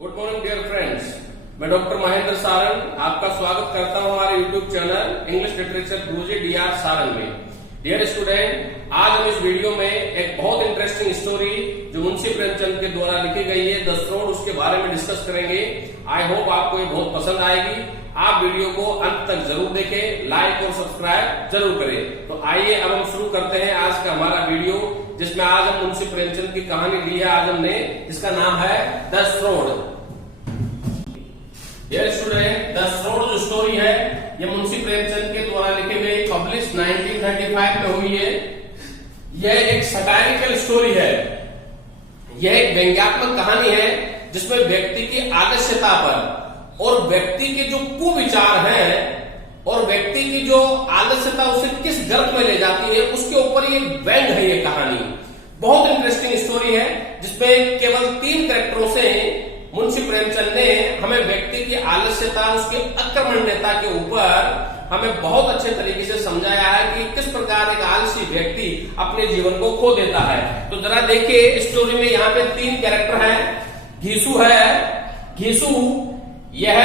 Good morning dear friends, मैं doctor Mahendra Saran आपका स्वागत करता हूं हमारे YouTube channel English literature Guruji DR Saran में। डियर स्टूडेंट, आज हम इस वीडियो में एक बहुत इंटरेस्टिंग स्टोरी जो मुंशी प्रेमचंद के द्वारा लिखी गई है द श्रोड, उसके बारे में डिस्कस करेंगे। आई होप आपको ये बहुत पसंद आएगी। आप वीडियो को अंत तक जरूर देखें, लाइक और सब्सक्राइब जरूर करें। तो आइए अब हम शुरू करते हैं आज का हमारा वीडियो, जिसमें आज हम मुंशी प्रेमचंद की कहानी ली है आज हमने, जिसका नाम है द श्रोड। डियर स्टूडेंट, द श्रोड जो स्टोरी है ये मुंशी प्रेमचंद के द्वारा लिखी गई, पब्लिश 1935 में हुई है। यह एक सटायरिकल स्टोरी है। यह एक व्यंग्यात्मक कहानी है जिसमें व्यक्ति की आदर्शता पर और व्यक्ति के जो कुविचार हैं और व्यक्ति की जो आदर्शता उसे किस गर्त में ले जाती है उसके ऊपर ये व्यंग है। ये कहानी बहुत इंटरेस्टिंग स्टोरी है जिसमें केवल 3 कैरेक्टरों से मुंशी प्रेमचंद ने हमें व्यक्ति की आलस्यता, उसके आक्रमण्यता के ऊपर हमें बहुत अच्छे तरीके से समझाया है कि किस प्रकार एक आलसी व्यक्ति अपने जीवन को खो देता है। तो जरा देखिए स्टोरी में यहाँ पे 3 कैरेक्टर हैं। घीसू है। घीसू यह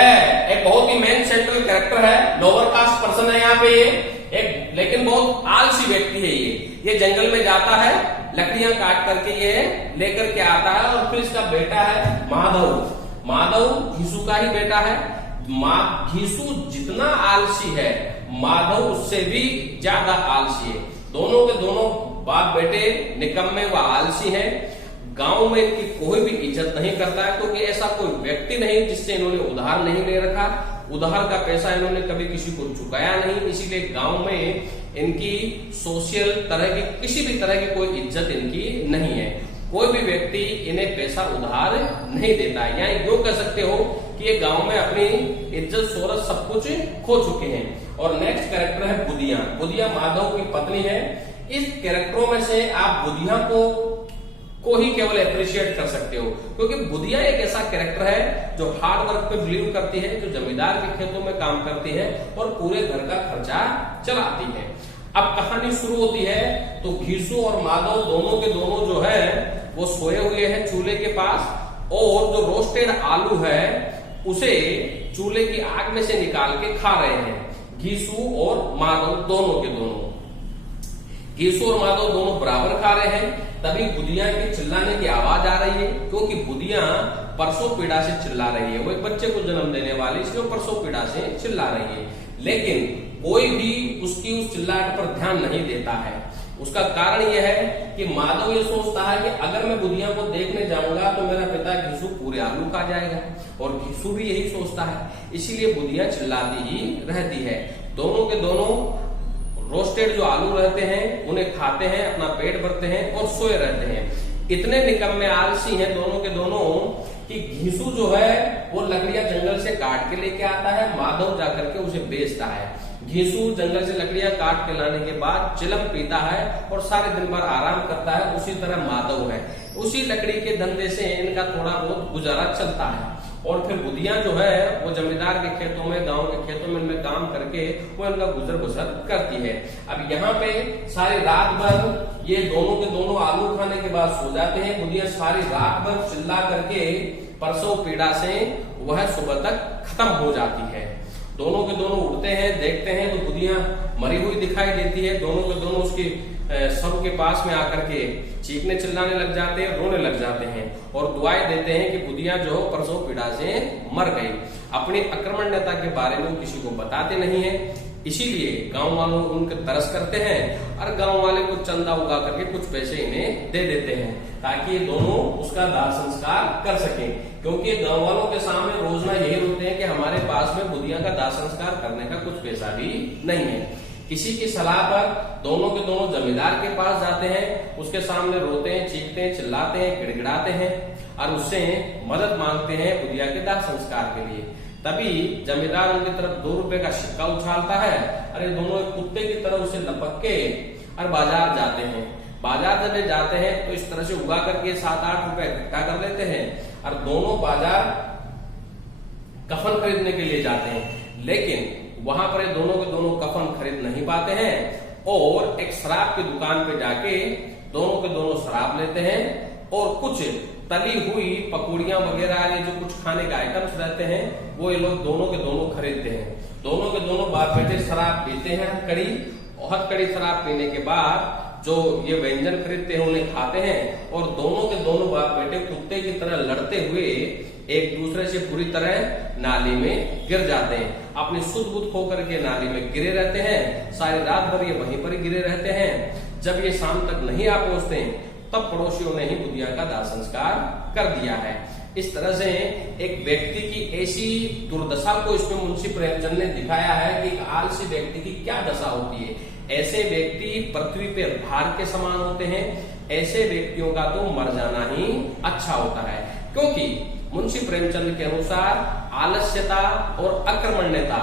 एक बहुत ही मेन सेंट्रल कैरेक्टर है, लोअर कास्ट पर्सन है यहाँ पे ये एक, लेकिन बहुत आलसी व्यक्ति है। ये जंगल में जाता है, लकड़ियां काट करके ये लेकर के आता है। और फिर इसका बेटा है माधव। माधव घीसू का ही बेटा है। घीसू जितना आलसी है, माधव उससे भी ज्यादा आलसी है। दोनों के दोनों बाप बेटे निकम्मे व आलसी हैं। गांव में इनकी कोई भी इज्जत नहीं करता है, क्योंकि ऐसा कोई व्यक्ति नहीं जिससे इन्होंने उधार नहीं ले रखा। उधार का पैसा इन्होंने कभी किसी को चुकाया नहीं, इसीलिए गांव में इनकी सोशल तरह की किसी भी तरह की कोई इज्जत इनकी नहीं है। कोई भी व्यक्ति इन्हें पैसा उधार नहीं देता है। या यूं कह सकते हो कि ये गांव में अपनी इज्जत शोहरत सब कुछ खो चुके हैं। और नेक्स्ट कैरेक्टर है बुधिया। बुधिया माधव की पत्नी है। इस कैरेक्टरों में से आप बुधिया को ही केवल अप्रिशिएट कर सकते हो, क्योंकि बुधिया एक ऐसा कैरेक्टर है जो हार्ड वर्क पे बिलीव करती है, जो जमींदार के खेतों में काम करती है और पूरे घर का खर्चा चलाती है। अब कहानी शुरू होती है तो घीसू और माधव दोनों के दोनों जो है वो सोए हुए हैं चूल्हे के पास, और जो रोस्टेड आलू है उसे चूल्हे की आग में से निकाल के खा रहे हैं घीसू और माधव दोनों के दोनों। घीसू और माधव दोनों बराबर खा रहे हैं। तभी बुधिया के चिल्लाने की आवाज आ रही है, क्योंकि बुधिया परसों पीड़ा से चिल्ला रही है। वो एक बच्चे को जन्म देने वाली, इसलिए परसों पीड़ा से चिल्ला रही है। लेकिन कोई भी उसकी उस चिल्लाहट पर ध्यान नहीं देता है। उसका कारण यह है कि माधव ये सोचता है कि अगर मैं बुधिया को देखने जाऊंगा तो मेरा पिता घीसू पूरे आलू खा जाएगा, और घीसू भी यही सोचता है। इसीलिए बुधिया चिल्लाती ही रहती है। दोनों के दोनों रोस्टेड जो आलू रहते हैं उन्हें खाते हैं, अपना पेट भरते हैं और सोए रहते हैं। इतने निकम्मे आलसी हैं दोनों के दोनों कि घीसू जो है वो लकड़ियां जंगल से काट के लेके आता है, माधव जाकर के उसे बेचता है। घीसू जंगल से लकड़ियां काट के लाने के बाद चिलम पीता है और सारे दिन भर आराम करता है। उसी तरह माधव है, उसी लकड़ी के धंधे से इनका थोड़ा बहुत गुजारा चलता है। और फिर बुधिया जो है वो जमींदार के खेतों में, गांव के खेतों में इनमें काम करके वो इनका गुजर बसर करती है। अब यहाँ पे सारी रात भर ये दोनों के दोनों आलू खाने के बाद सो जाते हैं। बुधिया सारी रात भर चिल्ला करके परसों पीड़ा से वह सुबह तक खत्म हो जाती है। दोनों के दोनों उठते हैं, देखते हैं तो बुधिया मरी हुई दिखाई देती है। दोनों के दोनों उसकी सब के पास में आकर के चीखने चिल्लाने लग जाते हैं, रोने लग जाते हैं और दुआएं देते हैं कि बुधिया जो परसों पीड़ा से मर गई। अपनी आक्रमण्यता के बारे में किसी को बताते नहीं है, इसीलिए गांव वालों उनके तरस करते हैं और गांव वाले को चंदा उगा करके कुछ पैसे इन्हें दे देते हैं ताकि ये दोनों उसका दाह संस्कार कर सकें। क्योंकि गांव वालों के सामने रोजना यही रोते हैं कि हमारे पास में बुधिया का दाह संस्कार करने का कुछ पैसा भी नहीं है। किसी की सलाह पर दोनों के दोनों जमींदार के पास जाते हैं, उसके सामने रोते हैं, चीखते हैं, चिल्लाते हैं, गिड़गिड़ाते हैं और उससे मदद मांगते हैं बुधिया के दाह संस्कार के लिए। तभी जमींदार उनकी तरफ 2 रुपए का सिक्का उछालता है। अरे दोनों एक कुत्ते की तरह उसे लपक के और बाजार जाते हैं। बाजार जब जाते हैं तो इस तरह से उगा करके 7-8 रुपए इकट्ठा कर लेते हैं और दोनों बाजार कफन खरीदने के लिए जाते हैं। लेकिन वहां पर दोनों के दोनों कफन खरीद नहीं पाते हैं और एक शराब की दुकान पे जाके दोनों के दोनों शराब लेते हैं और कुछ तली हुई पकौड़ियां वगैरह, ये जो कुछ खाने के आइटम्स रहते हैं वो ये लोग दोनों के दोनों खरीदते हैं। दोनों के दोनों बाप बेटे शराब पीते हैं, हथकड़ी, और हथकड़ी शराब पीने के बाद जो ये व्यंजन खरीदते हैं उन्हें खाते हैं, और दोनों के दोनों बाप बेटे कुत्ते की तरह लड़ते हुए एक दूसरे से पूरी तरह नाली में गिर जाते हैं। अपनी सुध बुध होकर के नाली में गिरे रहते हैं, सारी रात भर ये वहीं पर गिरे रहते हैं। जब ये शाम तक नहीं आ पहुंचते तब पड़ोसियों ने ही बुधिया का दाह संस्कार कर दिया है। इस तरह से एक व्यक्ति की ऐसी दुर्दशा को इसमें मुंशी प्रेमचंद ने दिखाया है कि एक आलसी व्यक्ति की क्या दशा होती है। ऐसे व्यक्ति पृथ्वी पे भार के समान होते हैं। ऐसे व्यक्तियों का तो मर जाना ही अच्छा होता है, क्योंकि मुंशी प्रेमचंद के अनुसार आलस्यता और अकर्मण्यता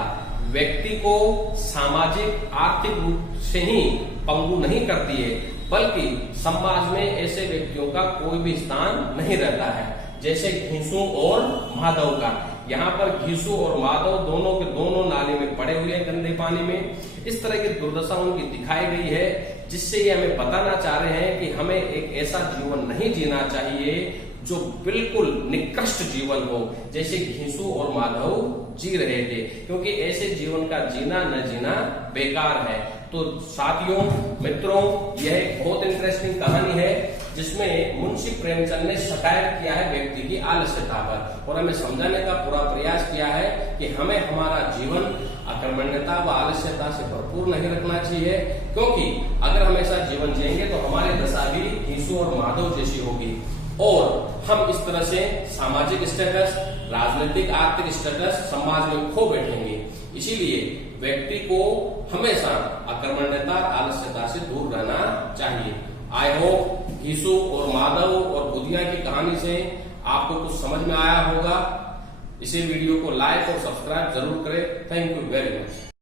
व्यक्ति को सामाजिक आर्थिक रूप से ही पंगु नहीं करती है, बल्कि समाज में ऐसे व्यक्तियों का कोई भी स्थान नहीं रहता है। जैसे घीसू और माधव का, यहाँ पर घीसू और माधव दोनों के दोनों नाली में पड़े हुए हैं गंदे पानी में। इस तरह की दुर्दशा उनकी दिखाई गई है, जिससे ये हमें बताना चाह रहे हैं कि हमें एक ऐसा जीवन नहीं जीना चाहिए जो बिल्कुल निकृष्ट जीवन हो, जैसे घीसू और माधव जी रहे थे, क्योंकि ऐसे जीवन का जीना न जीना बेकार है। तो साथियों, मित्रों, यह एक बहुत इंटरेस्टिंग कहानी है जिसमें मुंशी प्रेमचंद ने सटायर किया है व्यक्ति की आलस्यता पर, और हमें समझाने का पूरा प्रयास किया है कि हमें हमारा जीवन अकर्मण्यता व आलस्यता से भरपूर नहीं रखना चाहिए, क्योंकि अगर हम ऐसा जीवन जिएंगे तो हमारी दशा भी घीसू और माधव जैसी होगी, और हम इस तरह से सामाजिक स्टेटस, राजनीतिक आर्थिक स्टेटस समाज में खो बैठेंगे। इसीलिए व्यक्ति को हमेशा अकर्मण्यता, आलस्यता से दूर रहना चाहिए। आई होप घीसू और माधव और बुधिया की कहानी से आपको कुछ समझ में आया होगा। इसी वीडियो को लाइक और सब्सक्राइब जरूर करें। Thank you very much.